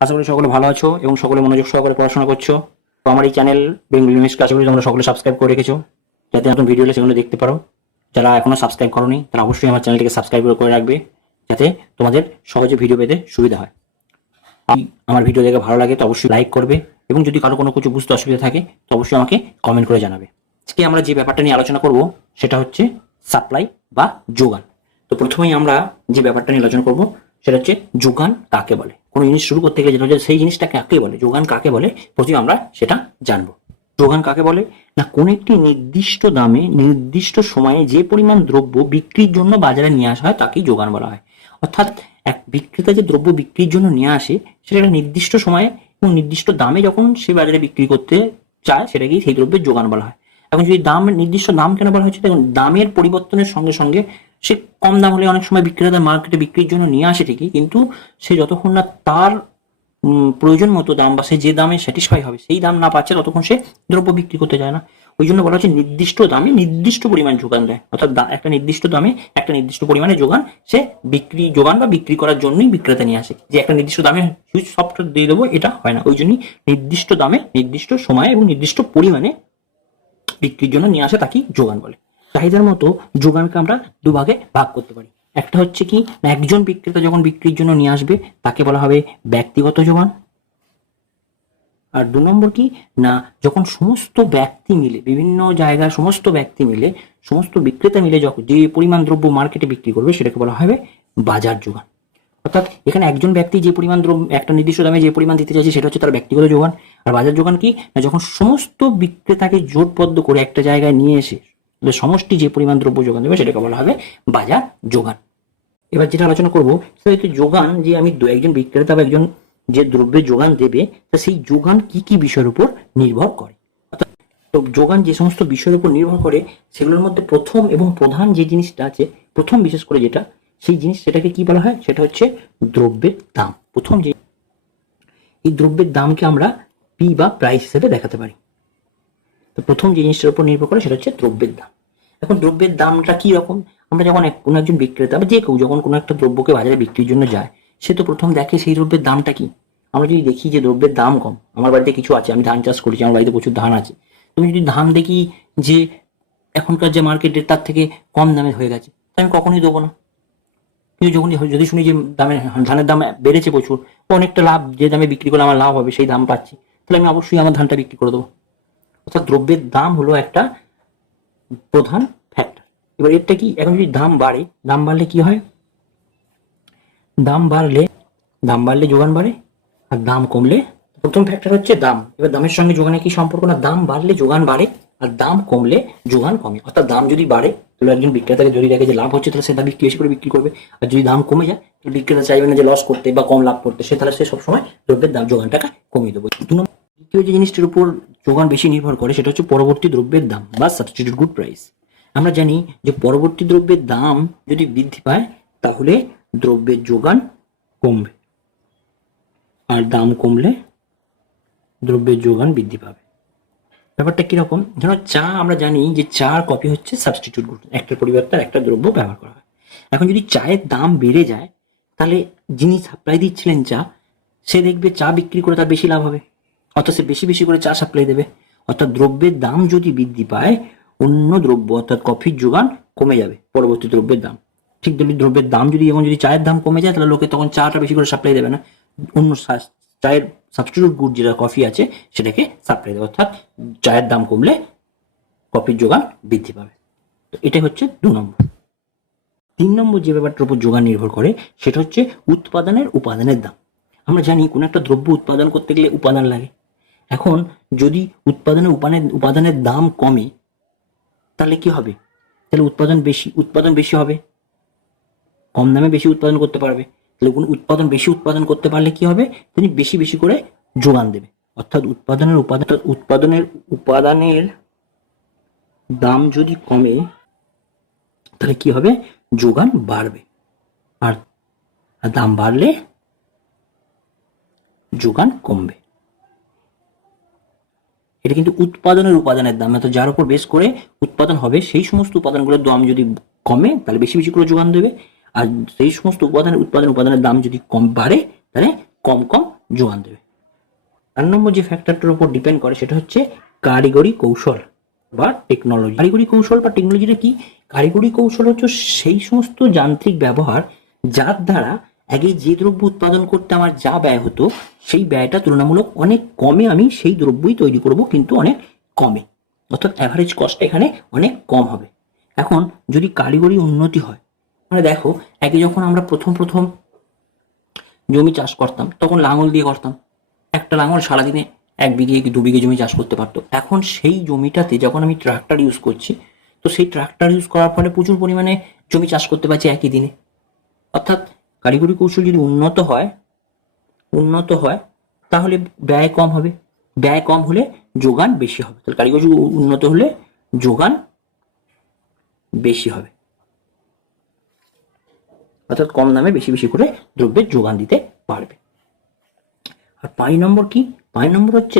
আশা করি সকলে ভালো আছো এবং সকলে মনোযোগ সহকারে পড়াশোনা করছো। তো আমার এই চ্যানেল বেঙ্গলি ইংলিশ ক্লাস তোমরা সকলে সাবস্ক্রাইব করে রেখেছো, যাতে নতুন ভিডিও এলে সেগুলো দেখতে পারো। যারা এখনো সাবস্ক্রাইব করোনি তারা অবশ্যই আমার চ্যানেলটিকে সাবস্ক্রাইব করে রাখবে, যাতে তোমাদের সহজে ভিডিও পেতে সুবিধা হয়। আমার ভিডিও দেখে ভালো লাগে তো অবশ্যই লাইক করবে, এবং যদি কারো কোনো কিছু বুঝতে অসুবিধা থাকে তো অবশ্যই আমাকে কমেন্ট করে জানাবে। আজকে আমরা যে ব্যাপারটা নিয়ে আলোচনা করব সেটা হচ্ছে সাপ্লাই বা যোগান। তো প্রথমেই আমরা যে ব্যাপারটা নিয়ে আলোচনা করব সেটা হচ্ছে যোগান কাকে বলে। কোনো জিনিস শুরু করতে গেলে যেটা হচ্ছে সেই জিনিসটা কাকে বলে, যোগান কাকে বলে, প্রথমে আমরা সেটা জানবো। যোগান কাকে বলে না, কোন একটি নির্দিষ্ট দামে নির্দিষ্ট সময়ে যে পরিমাণ দ্রব্য বিক্রির জন্য বাজারে নিয়ে আসা হয় তাকেই যোগান বলা হয়। অর্থাৎ এক বিক্রেতা যে দ্রব্য বিক্রির জন্য নিয়ে আসে সেটা একটা নির্দিষ্ট সময়ে এবং নির্দিষ্ট দামে যখন সে বাজারে বিক্রি করতে চায় সেটাকেই সেই দ্রব্যের যোগান বলা হয়। এখন যদি দাম, নির্দিষ্ট দাম কেন বলা হচ্ছে, দেখুন দামের পরিবর্তনের সঙ্গে সঙ্গে সে কম দাম হলে অনেক সময় বিক্রেতা মার্কেটে বিক্রির জন্য নিয়ে আসে ঠিকই, কিন্তু সে যতক্ষণ না তার প্রয়োজন মতো দাম বা সে যে দামে স্যাটিসফাই হবে সেই দাম না পাচ্ছে ততক্ষণ সে দ্রব্য বিক্রি করতে যায় না। ওই জন্য বলা হচ্ছে নির্দিষ্ট দামে নির্দিষ্ট পরিমাণ যোগান দেয়, অর্থাৎ একটা নির্দিষ্ট দামে একটা নির্দিষ্ট পরিমাণে যোগান সে যোগান বা বিক্রি করার জন্যই বিক্রেতা নিয়ে আসে। যে একটা নির্দিষ্ট দামে হিউজ সফটওয়্যার দিয়ে দেবো এটা হয় না, ওই জন্যই নির্দিষ্ট দামে নির্দিষ্ট সময়ে এবং নির্দিষ্ট পরিমাণে বিক্রির জন্য নিয়ে আসে তাকেই যোগান বলে। চাহিদার মতো যোগানকে আমরা দুভাগে ভাগ করতে পারি। একটা হচ্ছে কি না, একজন বিক্রেতা যখন বিক্রির জন্য নিয়ে আসবে তাকে বলা হবে ব্যক্তিগত যোগান। আর দু নম্বর কি না, যখন সমস্ত ব্যক্তি মিলে, বিভিন্ন জায়গায় সমস্ত ব্যক্তি মিলে, সমস্ত বিক্রেতা মিলে যখন যে পরিমাণ দ্রব্য মার্কেটে বিক্রি করবে সেটাকে বলা হবে বাজার যোগান। অর্থাৎ এখানে একজন ব্যক্তি যে পরিমাণ দ্রব্য একটা নির্দিষ্ট দামে যে পরিমাণ দিতে চাইছে সেটা হচ্ছে তার ব্যক্তিগত যোগান। আর বাজার যোগান কি না, যখন সমস্ত বিক্রেতাকে জোটবদ্ধ করে একটা জায়গায় নিয়ে এসে সমষ্টি যে পরিমাণ দ্রব্য যোগান দেবে সেটাকে বলা হবে বাজার যোগান। এবার যেটা আলোচনা করবো সেটা হচ্ছে যোগান, যে আমি একজন বিক্রেতা বা একজন যে দ্রব্যের যোগান দেবে তা সেই যোগান কি কি বিষয়ের উপর নির্ভর করে। অর্থাৎ তো যোগান যে সমস্ত বিষয়ের উপর নির্ভর করে সেগুলোর মধ্যে প্রথম এবং প্রধান যে জিনিসটা আছে, প্রথম বিশেষ করে যেটা সেই জিনিস সেটাকে কি বলা হয়, সেটা হচ্ছে দ্রব্যের দাম। প্রথম যে এই দ্রব্যের দামকে আমরা পি বা প্রাইস হিসেবে দেখাতে পারি। তো প্রথম যে জিনিসটার উপর নির্ভর করে সেটা হচ্ছে দ্রব্যের দাম। এখন দ্রব্যের দামটা কি রকম, আমরা যখন কোনো একজন বিক্রেতা বা যে কেউ যখন কোনো একটা দ্রব্যকে বাজারে বিক্রির জন্য যায় সে তো প্রথম দেখে সেই দ্রব্যের দামটা কি। আমরা যদি দেখি যে দ্রব্যের দাম কম, আমার বাড়িতে কিছু আছে, আমি ধান চাষ করেছি, আমার বাড়িতে প্রচুর ধান আছে, তুমি যদি ধান দেখি যে এখনকার যে মার্কেটে তার থেকে কম দামে হয়ে গেছে, তা আমি কখনোই দেবো না। কিন্তু যখন যদি শুনি যে ধানের দাম বেড়েছে প্রচুর, অনেকটা লাভ, যে দামে বিক্রি করলে আমার লাভ হবে সেই দাম পাচ্ছি, তাহলে আমি অবশ্যই আমার ধানটা বিক্রি করে দেবো। অর্থাৎ দ্রব্যের দাম হলো একটা প্রধান ফ্যাক্টর। এবার এটা কি, এখন যদি দাম বাড়ে, দাম বাড়লে কি হয়, দাম বাড়লে যোগান বাড়ে, আর দাম কমলে, প্রথম ফ্যাক্টর হচ্ছে দাম। এবার দামের সঙ্গে যোগানের কি সম্পর্ক না, দাম বাড়লে যোগান বাড়ে আর দাম কমলে যোগান কমে। অর্থাৎ দাম যদি বাড়ে তাহলে একজন বিক্রেতাকে যদি দেখে যে লাভ হচ্ছে তাহলে সে দাম বেশি করে বিক্রি করবে, আর যদি দাম কমে যায় তাহলে বিক্রেতা চাইবে না যে লস করতে বা কম লাভ করতে, তাহলে সে সবসময় দ্রব্যের দাম যোগানটাকে কমিয়ে দেবে। দ্বিতীয় যে জিনিসটির উপর যোগান বেশি নির্ভর করে সেটা হচ্ছে পরবর্তী দ্রব্যের দাম বা সাবস্টিটিউট গুড প্রাইস। আমরা জানি যে পরবর্তী দ্রব্যের দাম যদি বৃদ্ধি পায় তাহলে দ্রব্যের যোগান কমবে, আর দাম কমলে দ্রব্যের যোগান বৃদ্ধি পাবে। ব্যাপারটা কিরকম, ধরো চা, আমরা জানি যে চার কপি হচ্ছে সাবস্টিটিউট গুড, একটার পরিবর্তে একটা দ্রব্য ব্যবহার করা হয়। এখন যদি চায়ের দাম বেড়ে যায় তাহলে যিনি সাপ্লাই দিচ্ছিলেন চা, সে দেখবে চা বিক্রি করে তার বেশি লাভ হবে, অর্থাৎ সে বেশি বেশি করে চা সাপ্লাই দেবে। অর্থাৎ দ্রব্যের দাম যদি বৃদ্ধি পায় অন্য দ্রব্য অর্থাৎ কফির যোগান কমে যাবে পরবর্তী দ্রব্যের দাম। ঠিক দ্রব্যের দাম যদি, এখন যদি চায়ের দাম কমে যায় তাহলে লোকে তখন চাটা বেশি করে সাপ্লাই দেবে না, অন্য চায়ের সাবস্টিটিউট গুড যেটা কফি আছে সেটাকে সাপ্লাই দেবে। অর্থাৎ চায়ের দাম কমলে কফির যোগান বৃদ্ধি পাবে। তো এটাই হচ্ছে 2 নম্বর। 3 নম্বর যে ব্যাপারটার উপর যোগান নির্ভর করে সেটা হচ্ছে উপাদানের দাম। আমরা জানি কোনো একটা দ্রব্য উৎপাদন করতে গেলে উপাদান লাগে। এখন যদি উপাদানের দাম কমে তাহলে কি হবে, তাহলে উৎপাদন বেশি হবে, কম দামে বেশি উৎপাদন করতে পারবে। তাহলে কোনো বেশি উৎপাদন করতে পারলে কি হবে, তিনি বেশি বেশি করে যোগান দেবে। অর্থাৎ উপাদানের দাম যদি কমে তাহলে কি হবে, যোগান বাড়বে, আর দাম বাড়লে যোগান কমবে। এটা কিন্তু উপাদানের দাম, অর্থাৎ যার উপর বেশ করে উৎপাদন হবে সেই সমস্ত উপাদানগুলোর দাম যদি কমে তাহলে বেশি বেশি করে যোগান দেবে, আর সেই সমস্ত উপাদানের দাম যদি কম বাড়ে তাহলে কম কম যোগান দেবে। 4 নম্বর যে ফ্যাক্টরটার উপর ডিপেন্ড করে সেটা হচ্ছে কারিগরি কৌশল বা টেকনোলজি। কারিগরি কৌশল বা টেকনোলজিটা কি? কারিগরি কৌশল হচ্ছে সেই সমস্ত যান্ত্রিক ব্যবহার যার দ্বারা আগে যে দ্রব্য উৎপাদন করতে আমার যা ব্যয় হতো সেই ব্যয়টা তুলনামূলক অনেক কমে আমি সেই দ্রব্যই তৈরি করব, কিন্তু অনেক কমে, অর্থাৎ অ্যাভারেজ কস্ট এখানে অনেক কম হবে। এখন যদি কারিগরি উন্নতি হয়, মানে দেখো আগে যখন আমরা প্রথম প্রথম জমি চাষ করতাম তখন লাঙল দিয়ে করতাম, একটা লাঙল সারাদিনে 1 বিঘে কি 2 বিঘে জমি চাষ করতে পারতো। এখন সেই জমিটাতে যখন আমি ট্রাক্টর ইউজ করছি, তো সেই ট্রাক্টর ইউজ করার ফলে প্রচুর পরিমাণে জমি চাষ করতে পারছি একই দিনে। অর্থাৎ কারিগরি কৌশল যদি উন্নত হয় তাহলে ব্যয় কম হবে, ব্যয় কম হলে যোগান বেশি হবে। তাহলে কারিগরি উন্নত হলে যোগান বেশি হবে, অর্থাৎ কম দামে বেশি বেশি করে দ্রব্যের যোগান দিতে পারবে। আর 5 নম্বর কি? 5 নম্বর হচ্ছে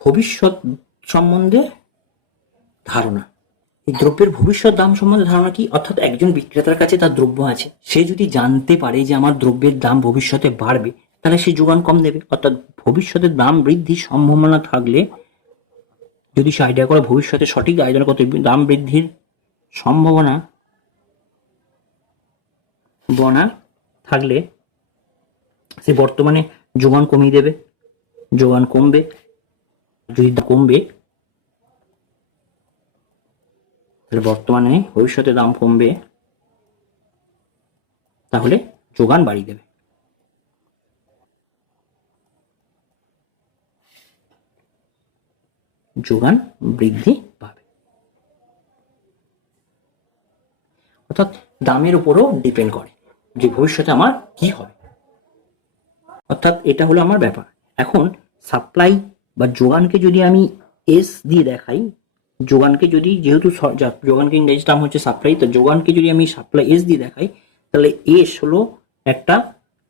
ভবিষ্যৎ সম্বন্ধে ধারণা। এই দ্রব্যের ভবিষ্যৎ দাম সম্বন্ধে ধারণা কি? অর্থাৎ একজন বিক্রেতার কাছে তার দ্রব্য আছে, সে যদি জানতে পারে যে আমার দ্রব্যের দাম ভবিষ্যতে বাড়বে, তাহলে সে যোগান কম দেবে। অর্থাৎ ভবিষ্যতে দাম বৃদ্ধির সম্ভাবনা থাকলে, যদি সে আইডিয়া করে ভবিষ্যতে সঠিক আইডিয়া কত দাম বৃদ্ধির সম্ভাবনা থাকলে সে বর্তমানে যোগান কমিয়ে দেবে, যোগান কমবে। যদি কমবে তাহলে বর্তমানে ভবিষ্যতে দাম কমবে, তাহলে যোগান বাড়িয়ে দেবে। যোগান বৃদ্ধি পাবে, অর্থাৎ দামের উপরও ডিপেন্ড করে যে ভবিষ্যতে আমার কি হবে। অর্থাৎ এটা হলো আমার ব্যাপার। এখন সাপ্লাই বা যোগানকে যদি আমি এস দিয়ে দেখাই, যোগানকে যদি, যেহেতু যোগানকে ইংরেজি টার্ম হচ্ছে সাপ্লাই, তো যোগানকে যদি আমি সাপ্লাই এস দিয়ে দেখাই, তাহলে এস হলো একটা,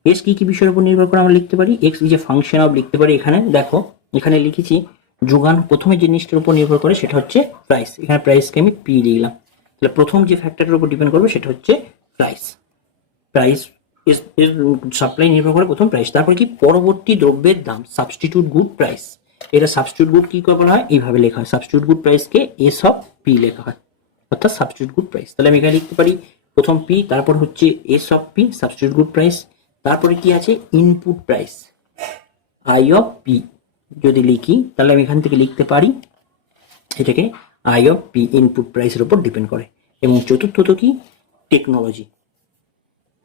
এস কি কি বিষয়ের উপর নির্ভর করে আমরা লিখতে পারি? X is a function of, লিখতে পারি এখানে দেখো, এখানে লিখেছি যোগান প্রথমে যে জিনিসটার উপর নির্ভর করে সেটা হচ্ছে প্রাইস। এখানে প্রাইসকে আমি পি লিখলাম। তাহলে প্রথম যে ফ্যাক্টরের উপর ডিপেন্ড করবে সেটা হচ্ছে প্রাইস। প্রাইস সাপ্লাই নির্ভর করে প্রথম প্রাইস। তারপর কি? পরবর্তী দ্রব্যের দাম, সাবস্টিটিউট গুড প্রাইস। এটা সাবস্টিটিউট গুড কি করে বলা হয়? এইভাবে লেখা হয়, সাবস্টিটিউট গুড প্রাইসকে এস অফ পি লেখা হয়, অর্থাৎ সাবস্টিটিউট গুড প্রাইস। তাহলে আমি এখানে লিখতে পারি প্রথম পি, তারপর হচ্ছে S of P, substitute good price. তারপরে কি আছে? Input price, I of P. যদি লিখি তাহলে আমি এখান থেকে লিখতে পারি এটাকে আই অফ পি, ইনপুট প্রাইসের উপর ডিপেন্ড করে। এবং চতুর্থত কি? টেকনোলজি।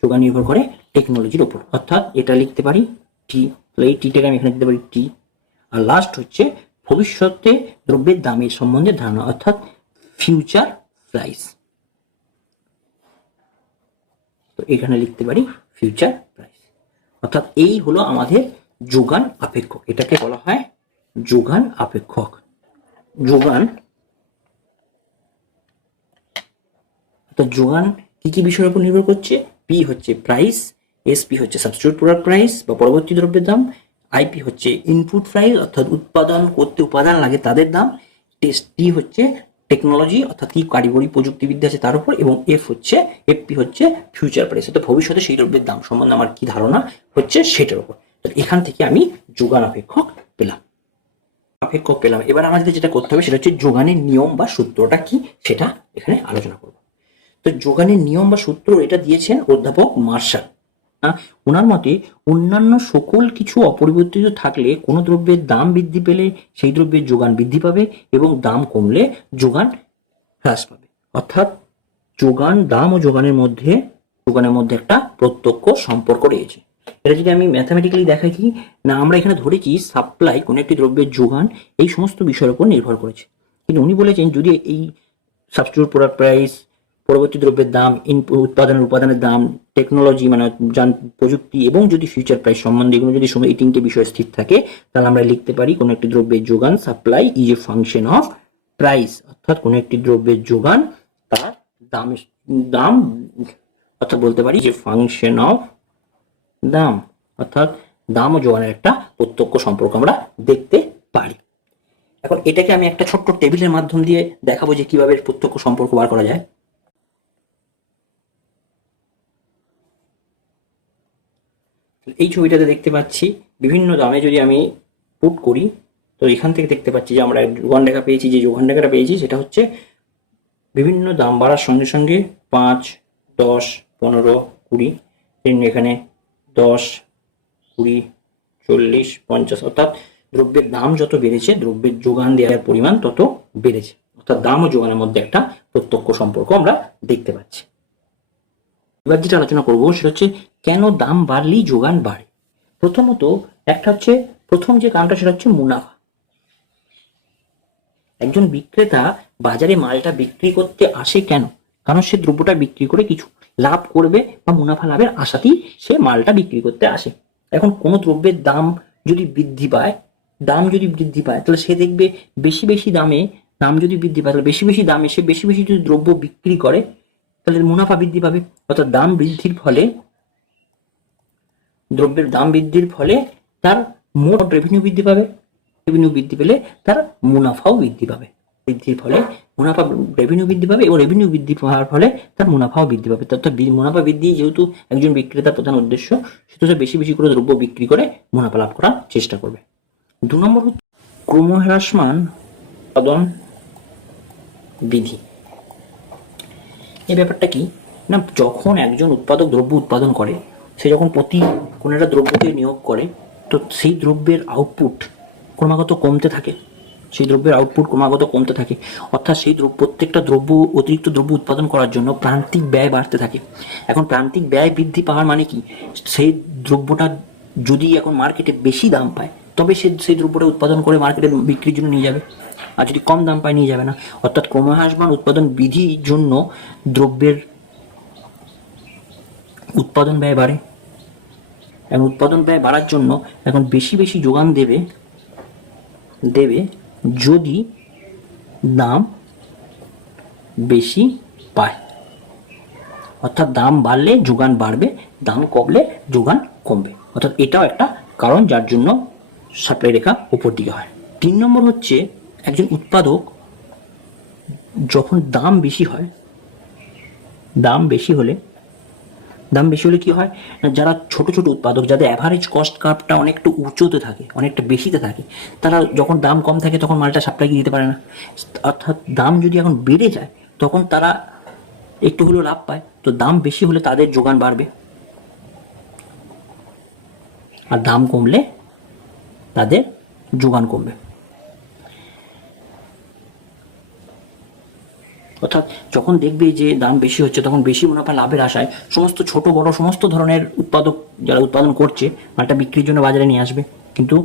যোগান নির্ভর করে টেকনোলজির উপর, অর্থাৎ এটা লিখতে পারি টি। তাহলে এই টিটাকে আমি এখানে দিতে পারি টি। আর লাস্ট হচ্ছে ভবিষ্যতে দ্রব্যের দামের সম্বন্ধে ধারণা, অর্থাৎ ফিউচার প্রাইস। তো এখানে লিখতে পারি ফিউচার প্রাইস। অর্থাৎ এই হলো আমাদের যোগান আপেক্ষক, এটাকে বলা হয় যোগান আপেক্ষক। যোগান, অর্থাৎ যোগান কি কি বিষয়ের উপর নির্ভর করছে? পি হচ্ছে প্রাইস, এসপি হচ্ছে সাবস্টিটিউট প্রোডাক্ট প্রাইস বা পরবর্তী দ্রব্যের দাম, আইপি হচ্ছে ইনপুট প্রাইস অর্থাৎ উৎপাদন করতে উপাদান লাগে তাদের দাম, টি হচ্ছে টেকনোলজি অর্থাৎ কি কারিগরি প্রযুক্তিবিদ্যা আছে তার উপর, এবং এফপি হচ্ছে ফিউচার প্রাইস অর্থাৎ ভবিষ্যতে সেই দ্রব্যের দাম সম্বন্ধে আমার কি ধারণা হচ্ছে সেটার উপর। তো এখান থেকে আমি যোগান আপেক্ষক পেলাম। এবার আমাদের যেটা করতে হবে সেটা হচ্ছে যোগানের নিয়ম বা সূত্রটা কি সেটা এখানে আলোচনা করব। তো যোগানের নিয়ম বা সূত্র এটা দিয়েছেন অধ্যাপক মার্শাল। ওনার মতে অন্যান্য সকল কিছু অপরিবর্তিত থাকলে কোনো দ্রব্যের দাম বৃদ্ধি পেলে সেই দ্রব্যের যোগান বৃদ্ধি পাবে এবং দাম কমলে যোগান হ্রাস পাবে। অর্থাৎ যোগান, দাম ও যোগানের মধ্যে একটা প্রত্যক্ষ সম্পর্ক রয়েছে। এটা যদি আমি ম্যাথামেটিক্যালি দেখাই কি না, আমরা এখানে ধরেছি সাপ্লাই কোনো একটি দ্রব্যের যোগান এই সমস্ত বিষয়ের উপর নির্ভর করেছে, কিন্তু উনি বলেছেন যদি এই সাবস্টিটিউট প্রোডাক্ট প্রাইস, পরবর্তী দ্রব্যের দাম, উপাদানের দাম, টেকনোলজি মানে প্রযুক্তি এবং যদি ফিউচার প্রাইস সম্বন্ধে এগুলো যদি এই 3টে বিষয় স্থির থাকে, তাহলে আমরা লিখতে পারি কোনো একটি দ্রব্যের যোগান, supply is a function of price. অর্থাৎ কোনো একটি দ্রব্যের যোগান তার দাম অর্থাৎ বলতে পারি যে ফাংশন অফ দাম, অর্থাৎ দাম ও যোগানের একটা প্রত্যক্ষ সম্পর্ক আমরা দেখতে পারি। এখন এটাকে আমি একটা ছোট্ট টেবিলের মাধ্যম দিয়ে দেখাবো যে কিভাবে প্রত্যক্ষ সম্পর্ক বার করা যায়। এই ছবিটাতে দেখতে পাচ্ছি বিভিন্ন দামে যদি আমি পুট করি, তো এখান থেকে দেখতে পাচ্ছি যে আমরা যোগান রেখা পেয়েছি। যে যোগান রেখাটা পেয়েছি সেটা হচ্ছে বিভিন্ন দাম বাড়ার সঙ্গে সঙ্গে 5, 10, 15, 20, এখানে 10, 20, 40, 50, অর্থাৎ দ্রব্যের দাম যত বেড়েছে দ্রব্যের যোগান দেওয়ার পরিমাণ তত বেড়েছে। অর্থাৎ দাম ও যোগানের মধ্যে একটা প্রত্যক্ষ সম্পর্ক আমরা দেখতে পাচ্ছি। এবার যেটা আলোচনা করবো সেটা হচ্ছে কেন দাম বাড়লেই যোগান বাড়ে। প্রথমত একটা হচ্ছে, প্রথম যে কারণটা সেটা হচ্ছে মুনাফা। একজন বিক্রেতা বাজারে মালটা বিক্রি করতে আসে কেন? কারণ সে দ্রব্যটা বিক্রি করে কিছু লাভ করবে বা মুনাফা লাভের আশাতেই সে মালটা বিক্রি করতে আসে। এখন কোনো দ্রব্যের দাম যদি বৃদ্ধি পায়, তাহলে সে দেখবে বেশি বেশি দামে, দাম যদি বৃদ্ধি পায় তাহলে বেশি বেশি দামে সে বেশি বেশি যদি দ্রব্য বিক্রি করে তাহলে মুনাফা বৃদ্ধি পাবে। অর্থাৎ দাম বৃদ্ধির ফলে, দ্রব্যের দাম বৃদ্ধির ফলে তার মোট রেভিনিউ বৃদ্ধি পাবে। রেভিনিউ বৃদ্ধি পেলে তার মুনাফাও বৃদ্ধি পাবে। বৃদ্ধির ফলে মুনাফা, রেভিনিউ বৃদ্ধি পাবে এবং রেভিনিউ বৃদ্ধি পাওয়ার ফলে তার মুনাফাও বৃদ্ধি পাবে। অর্থাৎ মুনাফা বৃদ্ধি যেহেতু একজন বিক্রেতার প্রধান উদ্দেশ্য, সেহেতু বেশি বেশি করে দ্রব্য বিক্রি করে মুনাফা লাভ করার চেষ্টা করবে। 2 নম্বর হচ্ছে ক্রমহ্রাসমান উৎপাদন বিধি। এই ব্যাপারটা কি না, যখন একজন উৎপাদক দ্রব্য উৎপাদন করে, সে যখন প্রতি কোনো একটা দ্রব্যকে নিয়োগ করে, তো সেই দ্রব্যের আউটপুট ক্রমাগত কমতে থাকে। অর্থাৎ সেই প্রত্যেকটা দ্রব্য, অতিরিক্ত দ্রব্য উৎপাদন করার জন্য প্রান্তিক ব্যয় বাড়তে থাকে। এখন প্রান্তিক ব্যয় বৃদ্ধি পাওয়ার মানে কি, সেই দ্রব্যটা যদি এখন মার্কেটে বেশি দাম পায় তবে সেই দ্রব্যটা উৎপাদন করে মার্কেটে বিক্রির জন্য নিয়ে যাবে, আর যদি কম দাম পায় নিয়ে যাবে না। অর্থাৎ ক্রমহ্রাসমান উৎপাদন বিধির জন্য দ্রব্যের উৎপাদন ব্যয় বাড়ে। এবং উৎপাদন ব্যয় বাড়ার জন্য এখন বেশি বেশি যোগান দেবে যদি দাম বেশি পায়। অর্থাৎ দাম বাড়লে যোগান বাড়বে, দাম কমলে যোগান কমবে। অর্থাৎ এটাও একটা কারণ যার জন্য সাপ্লাই রেখা উপর দিকে হয়। 3 নম্বর হচ্ছে একজন উৎপাদক যখন দাম বেশি হলে কি হয়, যারা ছোট ছোট উৎপাদক, যাদের অ্যাভারেজ কস্ট কার্ভটা অনেকটা উঁচুতে থাকে, অনেকটা বেশিতে থাকে, তারা যখন দাম কম থাকে তখন মালটা সাপ্লাই দিতে পারে না। অর্থাৎ দাম যদি এখন বেড়ে যায় তখন তারা একটু হলেও লাভ পায়, তো দাম বেশি হলে তাদের যোগান বাড়বে, আর দাম কমলে তাদের যোগান কমবে। অর্থাৎ যখন দেখবে যে দাম বেশি হচ্ছে তখন বেশি মুনাফা লাভের আশায় সমস্ত ছোট বড় সমস্ত ধরনের উৎপাদক যারা উৎপাদন করছে মালটা বিক্রির জন্য বাজারে নিয়ে আসবে। কিন্তু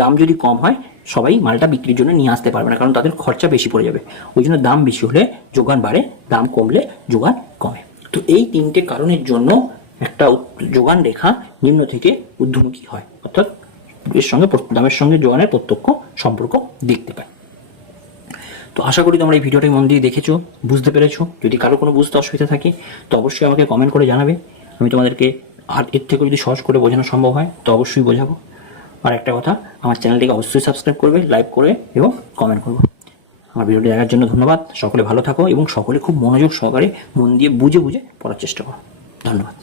দাম যদি কম হয় সবাই মালটা বিক্রির জন্য নিয়ে আসতে পারবে না, কারণ তাদের খরচা বেশি পড়ে যাবে। ওই জন্য দাম বেশি হলে যোগান বাড়ে, দাম কমলে যোগান কমে। তো এই 3টে কারণের জন্য একটা যোগান রেখা নিম্ন থেকে ঊর্ধ্বমুখী হয়। অর্থাৎ এর সঙ্গে দামের সঙ্গে যোগানের প্রত্যক্ষ সম্পর্ক দেখতে পাই। তো আশা করি তোমরা এই ভিডিওটাই মন দিয়ে দেখেছো, বুঝতে পেরেছো। যদি কারো কোনো বুঝতে অসুবিধা থাকে তো অবশ্যই আমাকে কমেন্ট করে জানাবে। আমি তোমাদেরকে আর এর থেকে যদি সহজ করে বোঝানো সম্ভব হয় তো অবশ্যই বোঝাবো। আর একটা কথা, আমার চ্যানেলটিকে অবশ্যই সাবস্ক্রাইব করবে, লাইক করে এবং কমেন্ট করবে। আমার ভিডিওটি দেখার জন্য ধন্যবাদ। সকলে ভালো থাকো এবং সকলে খুব মনোযোগ সহকারে মন দিয়ে বুঝে পড়ার চেষ্টা করো। ধন্যবাদ।